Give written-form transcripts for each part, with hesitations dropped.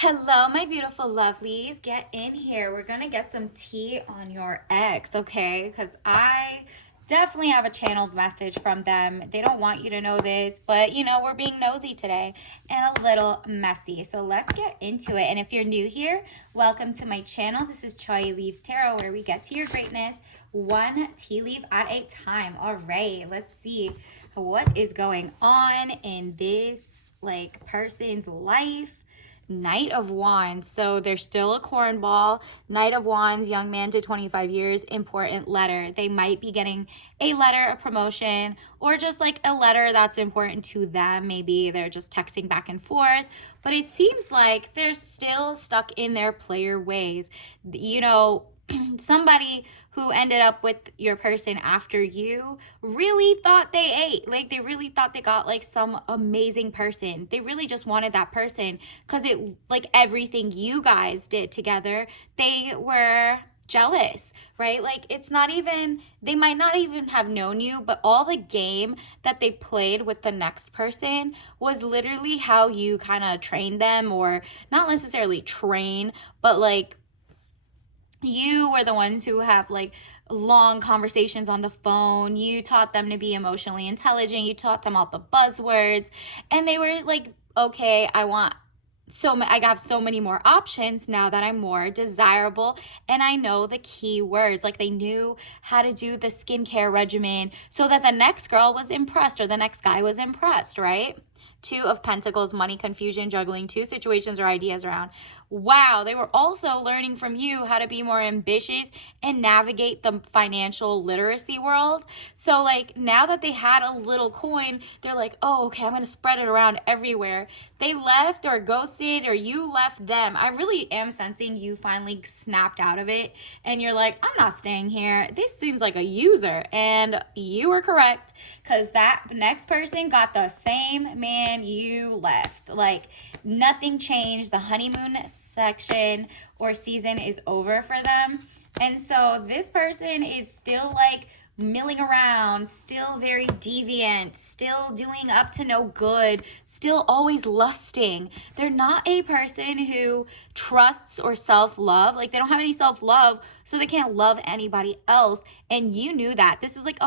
Hello, my beautiful lovelies. Get in here. We're going to get some tea on your ex, okay? Because I definitely have a channeled message from them. They don't want you to know this, but we're being nosy today and a little messy. So let's get into it. And if you're new here, welcome to my channel. This is Choi Leaves Tarot, where we get to your greatness one tea leaf at a time. All right, let's see what is going on in this person's life. Knight of Wands. So there's still a cornball. Knight of Wands, young man to 25 years, important letter. They might be getting a letter, a promotion, or just like a letter that's important to them. Maybe they're just texting back and forth. But it seems like they're still stuck in their player ways. Somebody who ended up with your person after you really thought they ate. Like, they really thought they got like some amazing person. They really just wanted that person because it, like, everything you guys did together, they were jealous, right? Like, it's not even, they might not even have known you, but all the game that they played with the next person was literally how you kind of trained them, or not necessarily train, but like, you were the ones who have like long conversations on the phone. You taught them to be emotionally intelligent. You taught them all the buzzwords. And they were like, okay, I have so many more options now that I'm more desirable and I know the key words. Like, they knew how to do the skincare regimen so that the next girl was impressed or the next guy was impressed, right? Two of Pentacles, money confusion, juggling two situations or ideas around. Wow, they were also learning from you how to be more ambitious and navigate the financial literacy world. So, like, now that they had a little coin, they're like, oh, okay, I'm going to spread it around everywhere. They left or ghosted, or you left them. I really am sensing you finally snapped out of it and you're like, I'm not staying here. This seems like a user. And you were correct, because that next person got the same man you left. Like, nothing changed. The honeymoon section or season is over for them. And so this person is still like milling around, still very deviant, still doing up to no good, still always lusting. They're not a person who trusts or self-love. Like, they don't have any self-love, so they can't love anybody else. And you knew that. This is like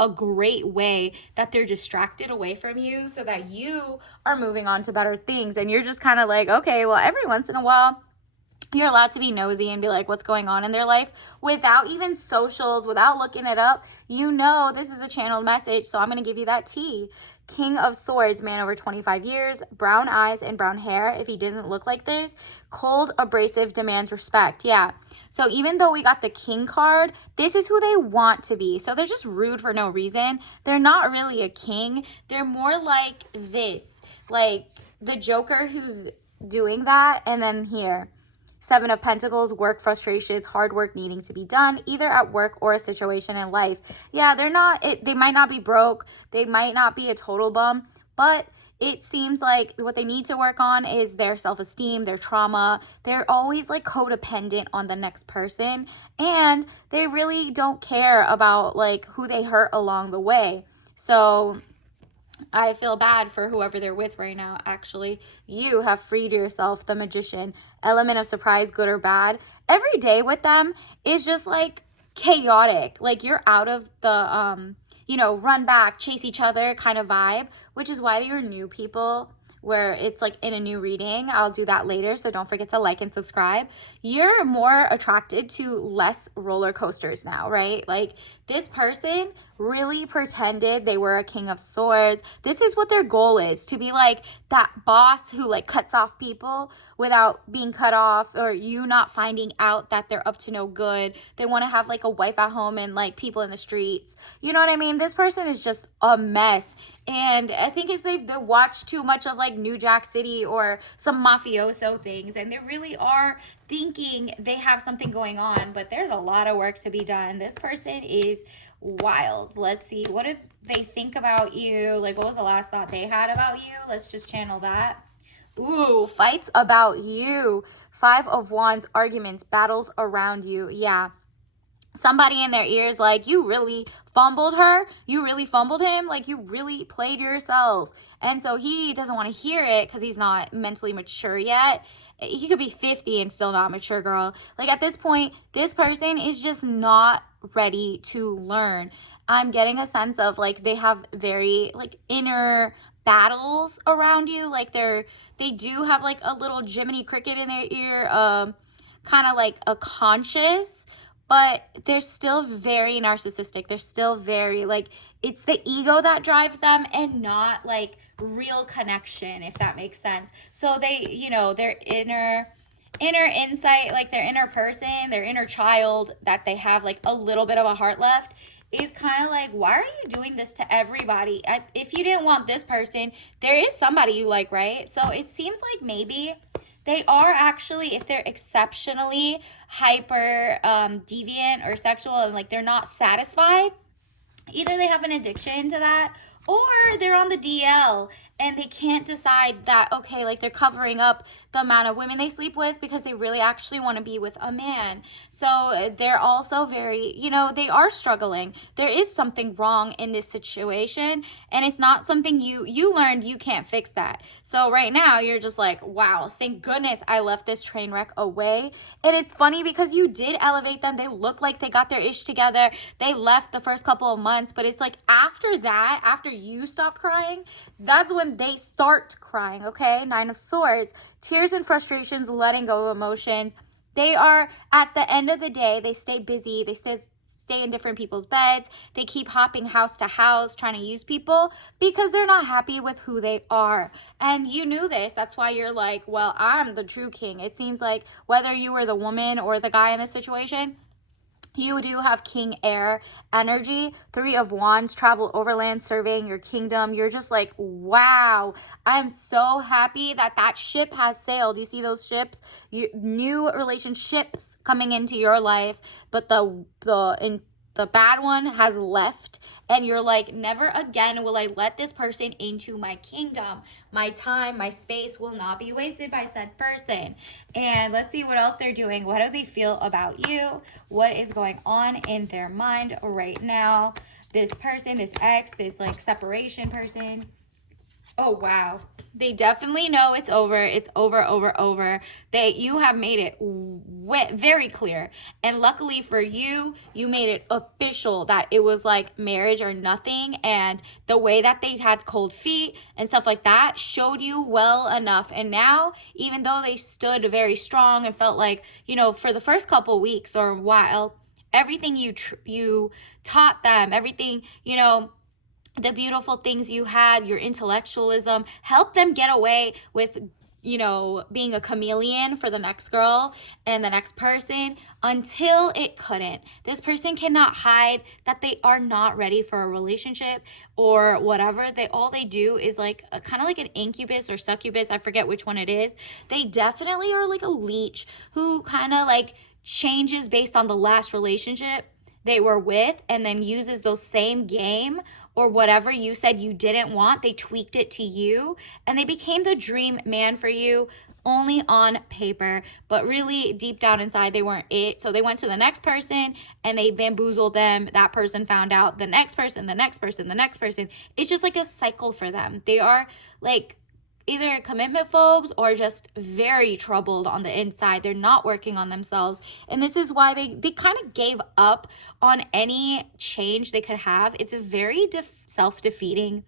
a great way that they're distracted away from you so that you are moving on to better things. And you're just kind of like, okay, well, every once in a while you're allowed to be nosy and be like, what's going on in their life without even socials, without looking it up. This is a channeled message, so I'm going to give you that tea. King of Swords, man over 25 years, brown eyes and brown hair. If he doesn't look like this, cold, abrasive, demands respect. Yeah. So even though we got the king card, this is who they want to be. So they're just rude for no reason. They're not really a king. They're more like this, like the Joker who's doing that. And then here, Seven of Pentacles, work frustrations, hard work needing to be done, either at work or a situation in life. Yeah, they might not be broke. They might not be a total bum, but it seems like what they need to work on is their self-esteem, their trauma. They're always like codependent on the next person, and they really don't care about like who they hurt along the way. So I feel bad for whoever they're with right now. Actually, you have freed yourself. The Magician, element of surprise, good or bad. Every day with them is just like chaotic. Like, you're out of the run back, chase each other kind of vibe, which is why you're new people, where it's like in a new reading. I'll do that later, so don't forget to like and subscribe. You're more attracted to less roller coasters now, right? Like, this person really pretended they were a king of swords. This is what their goal is, to be like that boss who like cuts off people without being cut off, or you not finding out that they're up to no good. They want to have like a wife at home and like people in the streets. You know what I mean? This person is just a mess. And I think it's they've watched too much of like New Jack City or some mafioso things, and they really are thinking they have something going on, but there's a lot of work to be done. This person is wild. Let's see, what did they think about you? Like, what was the last thought they had about you? Let's just channel that. Ooh, fights about you. Five of Wands, arguments, battles around you. Yeah, somebody in their ears like, you really fumbled her, you really fumbled him, like you really played yourself. And so he doesn't want to hear it because he's not mentally mature yet. He could be 50 and still not mature, girl. Like at this point, this person is just not ready to learn. I'm getting a sense of like they have very like inner battles around you. Like they do have like a little Jiminy Cricket in their ear, kind of like a conscious, but they're still very narcissistic. They're still very like, it's the ego that drives them and not like real connection, if that makes sense. So they, their inner insight, like their inner person, their inner child that they have like a little bit of a heart left, is kind of like, why are you doing this to everybody? If you didn't want this person, there is somebody you like, right? So it seems like maybe they are actually, if they're exceptionally hyper deviant or sexual and like they're not satisfied, either they have an addiction to that or they're on the DL and they can't decide that, okay, like they're covering up the amount of women they sleep with because they really actually want to be with a man. So they're also very, they are struggling. There is something wrong in this situation and it's not something you learned. You can't fix that. So right now you're just like, wow, thank goodness I left this train wreck away. And it's funny because you did elevate them. They look like they got their ish together. They left the first couple of months, but it's like after that, after you stop crying, that's when they start crying, okay? 9 of Swords, tears and frustrations, letting go of emotions. They are, at the end of the day, they stay busy. They stay in different people's beds. They keep hopping house to house trying to use people because they're not happy with who they are. And you knew this. That's why you're like, well, I'm the true king. It seems like whether you were the woman or the guy in this situation, you do have king air energy. 3 of Wands, travel overland, surveying your kingdom. You're just like, wow, I'm so happy that ship has sailed. You see those ships? New relationships coming into your life, but the bad one has left and you're like, never again will I let this person into my kingdom. My time, my space will not be wasted by said person. And let's see what else they're doing. What do they feel about you? What is going on in their mind right now? This person, this ex, this like separation person. Oh, wow. They definitely know it's over. It's over. You have made it very clear. And luckily for you, you made it official that it was like marriage or nothing. And the way that they had cold feet and stuff like that showed you well enough. And now, even though they stood very strong and felt like, for the first couple weeks or a while, everything you taught them, everything, the beautiful things you had, your intellectualism, help them get away with, being a chameleon for the next girl and the next person until it couldn't. This person cannot hide that they are not ready for a relationship or whatever. All they do is like kind of like an incubus or succubus. I forget which one it is. They definitely are like a leech who kind of like changes based on the last relationship they were with and then uses those same game or whatever you said you didn't want, they tweaked it to you and they became the dream man for you only on paper, but really deep down inside they weren't it. So they went to the next person and they bamboozled them. That person found out, the next person, the next person, the next person. It's just like a cycle for them. They are like either commitment phobes or just very troubled on the inside. They're not working on themselves. And this is why they kind of gave up on any change they could have. It's a very self-defeating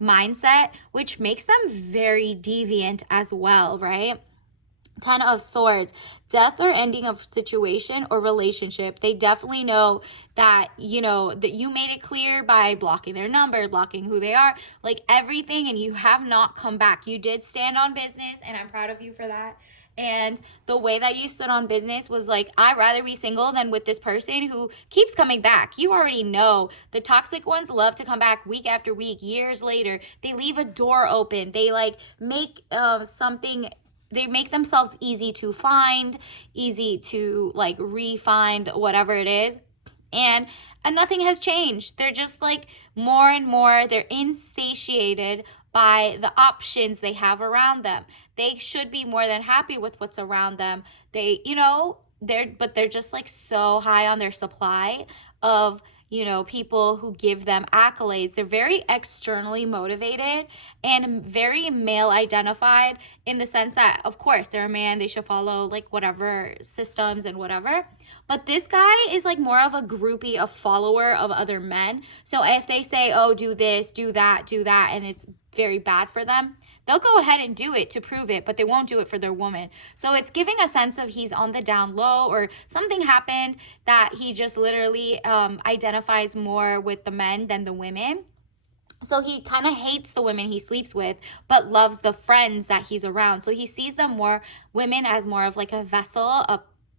mindset, which makes them very deviant as well, right? 10 of Swords, death or ending of situation or relationship. They definitely know that, that you made it clear by blocking their number, blocking who they are, like everything, and you have not come back. You did stand on business, and I'm proud of you for that. And the way that you stood on business was like, I'd rather be single than with this person who keeps coming back. You already know the toxic ones love to come back week after week, years later. They leave a door open. They like make they make themselves easy to find, easy to like re-find, whatever it is. And nothing has changed. They're just like more and more, they're insatiated by the options they have around them. They should be more than happy with what's around them. They, they're just like so high on their supply of, people who give them accolades. They're very externally motivated and very male identified, in the sense that, of course, they're a man, they should follow like whatever systems and whatever. But this guy is like more of a groupie, a follower of other men. So if they say, oh, do this, do that, and it's very bad for them, they'll go ahead and do it to prove it, but they won't do it for their woman. So it's giving a sense of he's on the down low, or something happened that he just literally identifies more with the men than the women. So he kind of hates the women he sleeps with, but loves the friends that he's around. So he sees them more, women, as more of like a vessel,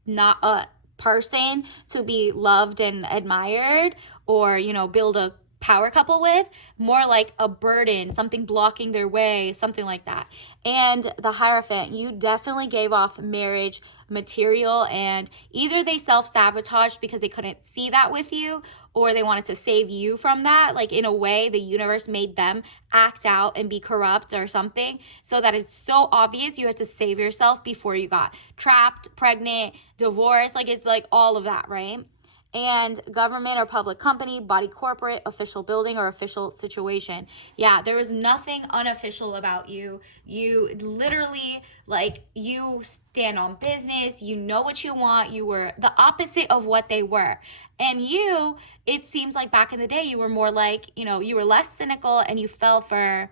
not a person to be loved and admired, or, build a power couple with, more like a burden, something blocking their way, something like that. And the Hierophant, you definitely gave off marriage material, and either they self-sabotaged because they couldn't see that with you, or they wanted to save you from that. Like, in a way, the universe made them act out and be corrupt or something, so that it's so obvious you had to save yourself before you got trapped, pregnant, divorced. Like, it's like all of that, right? And government or public company, body corporate, official building, or official situation. Yeah, there was nothing unofficial about you. You literally, like, you stand on business. You know what you want. You were the opposite of what they were. And you, it seems like back in the day, you were more like, you were less cynical, and you fell for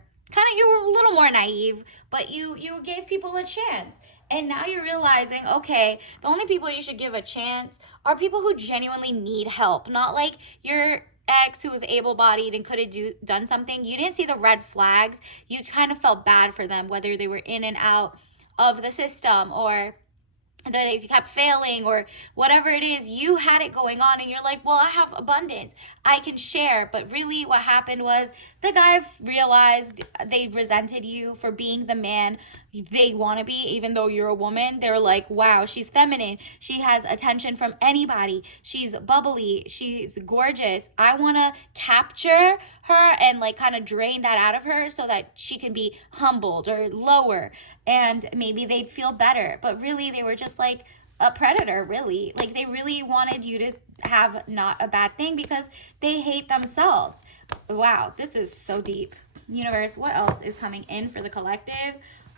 you were a little more naive, but you gave people a chance. And now you're realizing, okay, the only people you should give a chance are people who genuinely need help, not like your ex who was able-bodied and could have done something. You didn't see the red flags. You kind of felt bad for them, whether they were in and out of the system, or that if you kept failing, or whatever it is, you had it going on, and you're like, well, I have abundance, I can share. But really what happened was the guy realized they resented you for being the man they want to be, even though you're a woman. They're like, wow, she's feminine, she has attention from anybody, she's bubbly, she's gorgeous, I want to capture her and like kind of drain that out of her so that she can be humbled or lower, and maybe they'd feel better. But really they were just like a predator, really. Like, they really wanted you to have not a bad thing because they hate themselves. Wow, this is so deep. Universe, what else is coming in for the collective?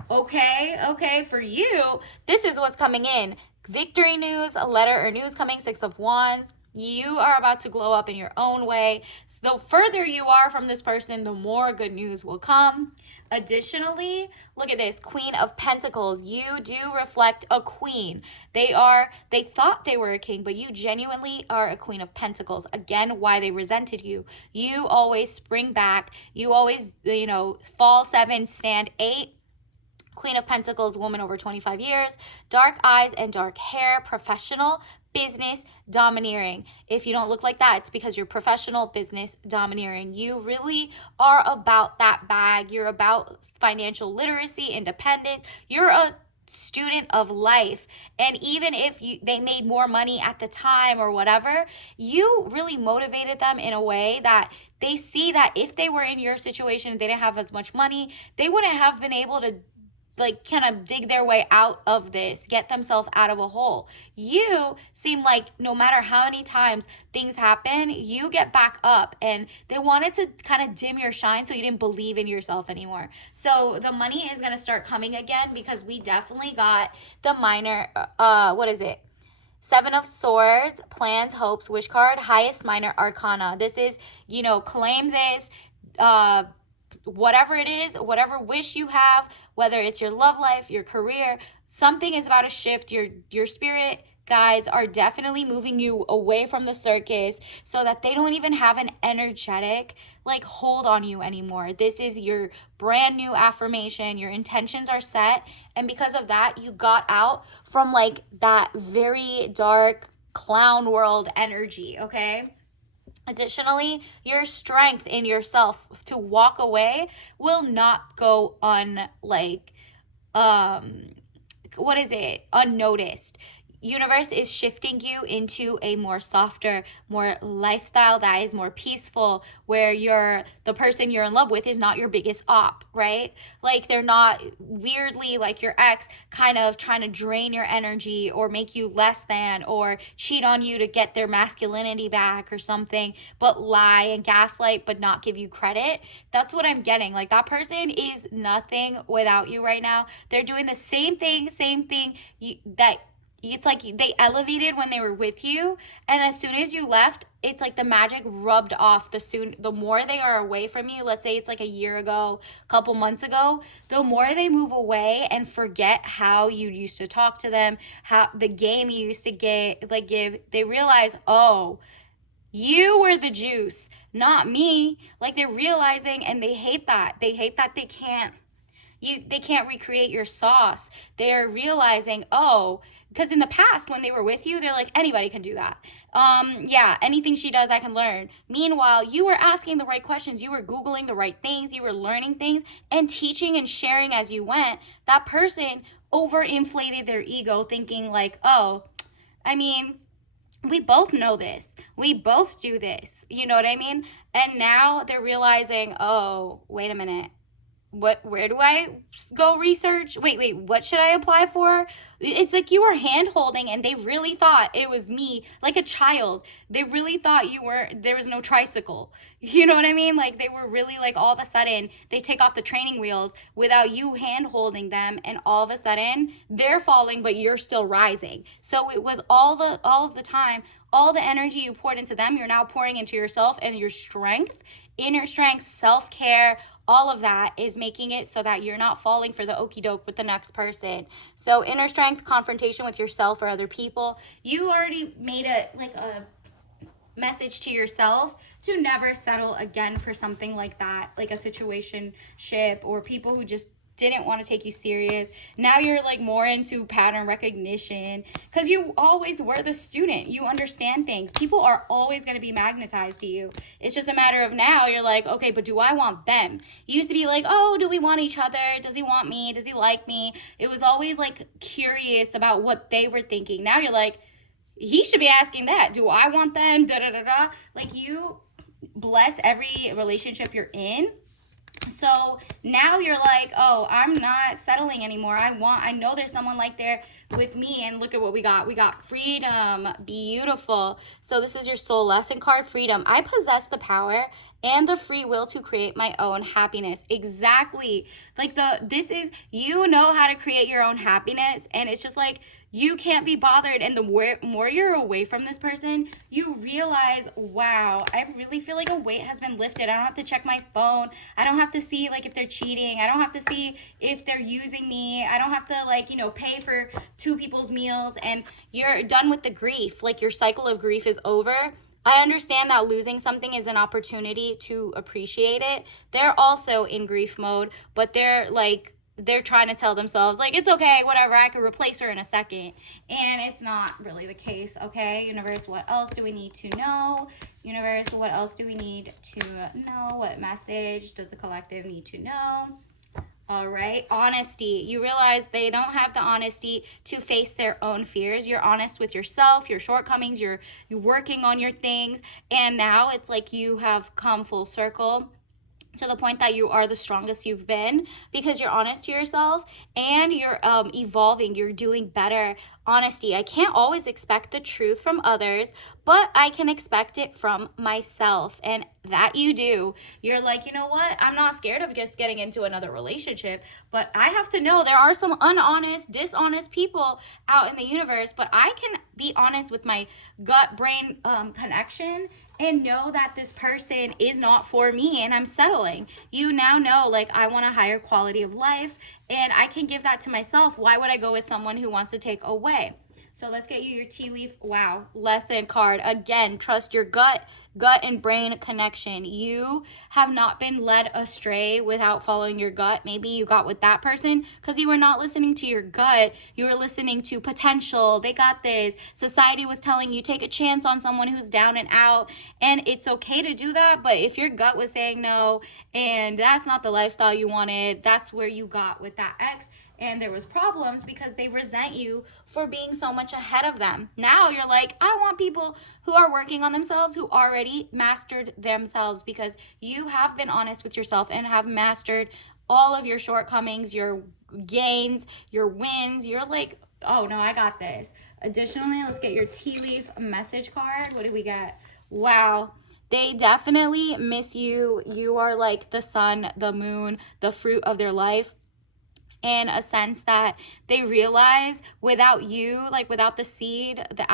Okay, for you, this is what's coming in. Victory news, a letter or news coming, 6 of Wands. You are about to glow up in your own way. So the further you are from this person, the more good news will come. Additionally, look at this, Queen of Pentacles. You do reflect a queen. They thought they were a king, but you genuinely are a Queen of Pentacles. Again, why they resented you. You always spring back. You always, fall 7, stand 8. Queen of Pentacles, woman over 25 years, dark eyes and dark hair, professional, business, domineering. If you don't look like that, it's because you're professional, business, domineering. You really are about that bag. You're about financial literacy, independence. You're a student of life. And even if they made more money at the time or whatever, you really motivated them in a way that they see that if they were in your situation and they didn't have as much money, they wouldn't have been able to kind of dig their way out of this, get themselves out of a hole. You seem like no matter how many times things happen, you get back up, and they wanted to kind of dim your shine so you didn't believe in yourself anymore. So the money is going to start coming again, because we definitely got the minor, what is it? 7 of Swords, plans, hopes, wish card, highest minor arcana. This is, claim this, whatever it is, whatever wish you have, whether it's your love life, your career, something is about to shift. Your spirit guides are definitely moving you away from the circus so that they don't even have an energetic hold on you anymore. This is your brand new affirmation. Your intentions are set, and because of that, you got out from that very dark clown world energy, okay? Additionally, your strength in yourself to walk away will not go unnoticed. universe is shifting you into a more softer, more lifestyle that is more peaceful, where the person you're in love with is not your biggest op, right? Like they're not weirdly like your ex kind of trying to drain your energy or make you less than or cheat on you to get their masculinity back or something, but lie and gaslight but not give you credit. That's what I'm getting. Like that person is nothing without you right now. They're doing the same thing that it's like they elevated when they were with you, and as soon as you left, it's like the magic rubbed off. The more they are away from you, let's say it's like a year ago, a couple months ago, the more they move away and forget how you used to talk to them, how the game you used to give, they realize, oh, you were the juice, not me. Like they're realizing, and they hate that. They hate that they can't recreate your sauce. They're realizing, oh, because in the past when they were with you, they're like, anybody can do that. Yeah, anything she does, I can learn. Meanwhile, you were asking the right questions, you were Googling the right things, you were learning things and teaching and sharing as you went. That person overinflated their ego, thinking like, oh, I mean, we both know this. We both do this. You know what I mean? And now they're realizing, oh, wait a minute. Where do I go research? Wait, what should I apply for? It's like you were hand holding and they really thought it was me, like a child. They really thought there was no tricycle. You know what I mean? Like they were really like all of a sudden they take off the training wheels without you hand holding them, and all of a sudden they're falling but you're still rising. So it was all of the time, all the energy you poured into them, you're now pouring into yourself, and your strength, inner strength, self-care, all of that is making it so that you're not falling for the okie doke with the next person. So inner strength, confrontation with yourself or other people. You already made a message to yourself to never settle again for something like that, like a situationship or people who just didn't want to take you serious. Now you're like more into pattern recognition because you always were the student. You understand things. People are always going to be magnetized to you. It's just a matter of now you're like, okay, but do I want them? You used to be like, oh, do we want each other? Does he want me? Does he like me? It was always like curious about what they were thinking. Now you're like, he should be asking that. Do I want them? Da da da da. Like you bless every relationship you're in. So now you're like, oh, I'm not settling anymore. I know there's someone like there with me, and look at what we got. We got freedom. Beautiful. So this is your soul lesson card, freedom. I possess the power and the free will to create my own happiness. Exactly. Like this is, you know how to create your own happiness, and it's just like you can't be bothered. And the more you're away from this person, you realize, wow, I really feel like a weight has been lifted. I don't have to check my phone. I don't have to see like if they're cheating. I don't have to see if they're using me. I don't have to like, pay for two people's meals, and you're done with the grief. Like your cycle of grief is over. I understand that losing something is an opportunity to appreciate it. They're also in grief mode, but they're trying to tell themselves, like, it's okay, whatever, I could replace her in a second. And it's not really the case, okay? Universe, what else do we need to know? Universe, what else do we need to know? What message does the collective need to know? All right, honesty. You realize they don't have the honesty to face their own fears. You're honest with yourself, your shortcomings, you're working on your things, and now it's like you have come full circle to the point that you are the strongest you've been because you're honest to yourself and you're evolving, you're doing better. Honesty. I can't always expect the truth from others, but I can expect it from myself, and that you do. You're like, you know what? I'm not scared of just getting into another relationship, but I have to know there are some unhonest, dishonest people out in the universe, but I can be honest with my gut-brain connection and know that this person is not for me and I'm settling. You now know, like, I want a higher quality of life and I can give that to myself. Why would I go with someone who wants to take away? So let's get you your tea leaf, wow, lesson card. Again, trust your gut and brain connection. You have not been led astray without following your gut. Maybe you got with that person because you were not listening to your gut. You were listening to potential. They got this. Society was telling you take a chance on someone who's down and out. And it's okay to do that. But if your gut was saying no and that's not the lifestyle you wanted, that's where you got with that ex. and there was problems because they resent you for being so much ahead of them. Now you're like, I want people who are working on themselves, who already mastered themselves, because you have been honest with yourself and have mastered all of your shortcomings, your gains, your wins. You're like, oh no, I got this. Additionally, let's get your tea leaf message card. What do we get? Wow. They definitely miss you. You are like the sun, the moon, the fruit of their life, in a sense that they realize without you, like without the seed, the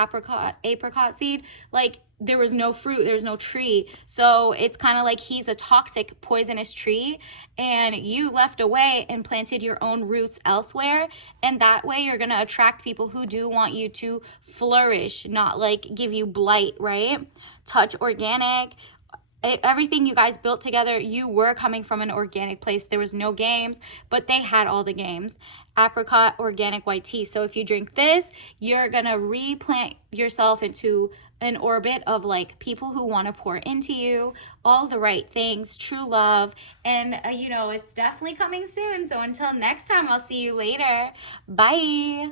apricot seed, like there was no fruit, there's no tree. So it's kind of like he's a toxic, poisonous tree, and you left away and planted your own roots elsewhere. And that way you're going to attract people who do want you to flourish, not like give you blight, right? Touch Organic, everything you guys built together, you were coming from an organic place. There was no games, but they had all the games. Apricot Organic White Tea. So if you drink this, you're gonna replant yourself into an orbit of like people who want to pour into you, all the right things, true love, and you know, it's definitely coming soon. So until next time, I'll see you later. Bye.